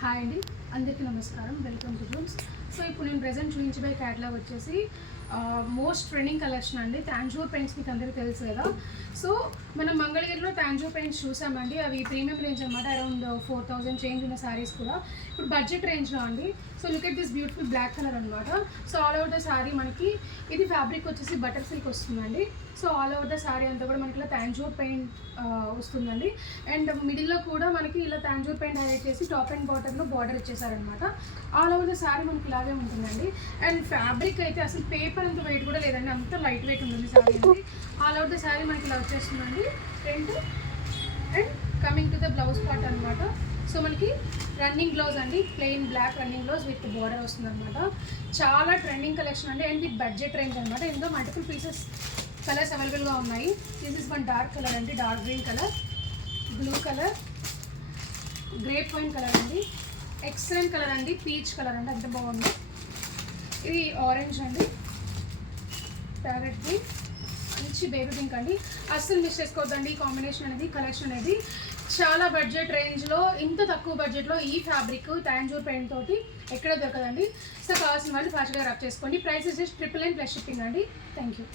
Hi అండి, అందరికీ నమస్కారం. Welcome to zooms. సో ఇప్పుడు నేను ప్రెజెంట్ చూపించబోయే క్యాటలాగ్ వచ్చేసి మోస్ట్ ట్రెండింగ్ కలెక్షన్ అండి. తాంజూర్ పెయింట్స్ మీకు అందరికీ తెలుసు కదా. సో మనం మంగళగిరిలో తాంజూర్ పెయింట్స్ చూసామండి. అవి ప్రీమియం రేంజ్ అనమాట. అరౌండ్ 4000 చేంజ్ ఉన్న శారీస్ కూడా ఇప్పుడు బడ్జెట్ రేంజ్లో అండి. So look at this beautiful black colour అనమాట. So all over the sari మనకి ఇది ఫ్యాబ్రిక్ వచ్చేసి బటర్ సిల్క్ వస్తుందండి. So all over the sari అంతా కూడా మనకి ఇలా తాంజూర్ పెయింట్ వస్తుందండి. అండ్ మిడిల్లో కూడా మనకి ఇలా తాంజూర్ పెయింట్ హైలైట్ చేసి టాప్ అండ్ బాటంలో బార్డర్ ఇచ్చేసారనమాట. ఆల్ ఓవర్ ద శారీ మనకి ఇలాగే ఉంటుందండి. అండ్ ఫ్యాబ్రిక్ అయితే అసలు పేపర్ అంత వెయిట్ కూడా లేదండి, అంత లైట్ వెయిట్ ఉంటుంది శారీ అనేది. ఆల్ ఓవర్ ద శారీ మనకి ఇలా వచ్చేస్తుందండి front. And coming to the blouse part అనమాట. సో మనకి రన్నింగ్ బ్లౌజ్ అండి, plain black running blouse with border వస్తుంది అనమాట. చాలా ట్రెండింగ్ కలెక్షన్ అండి. అండ్ విత్ బడ్జెట్ రేంజ్ అనమాట. ఇందులో మల్టిపుల్ పీసెస్ కలర్స్ అవైలబుల్గా ఉన్నాయి. This is one dark colour అండి, dark green colour, blue colour, grape wine colour అండి, ఎక్సలెంట్ కలర్ అండి, పీచ్ కలర్ అండి, అంత బాగుంది. ఇది ఆరెంజ్ అండి, ప్యారెట్ గ్రీన్, మంచి బేబీ పింక్ అండి. అస్సలు మిస్ చేసుకోవద్దండి ఈ కాంబినేషన్ అనేది, కలెక్షన్ అనేది. చాలా బడ్జెట్ రేంజ్లో, ఇంత తక్కువ బడ్జెట్లో ఈ ఫ్యాబ్రిక్ తాంజూర్ పెయింట్ తోటి ఎక్కడ దొరకదండి. సో కావాల్సిన వాళ్ళు ఫాస్ట్గా రబ్ చేసుకోండి. ప్రైస్ జస్ట్ 999 ప్లస్ షిప్పింగ్ అండి. Thank you.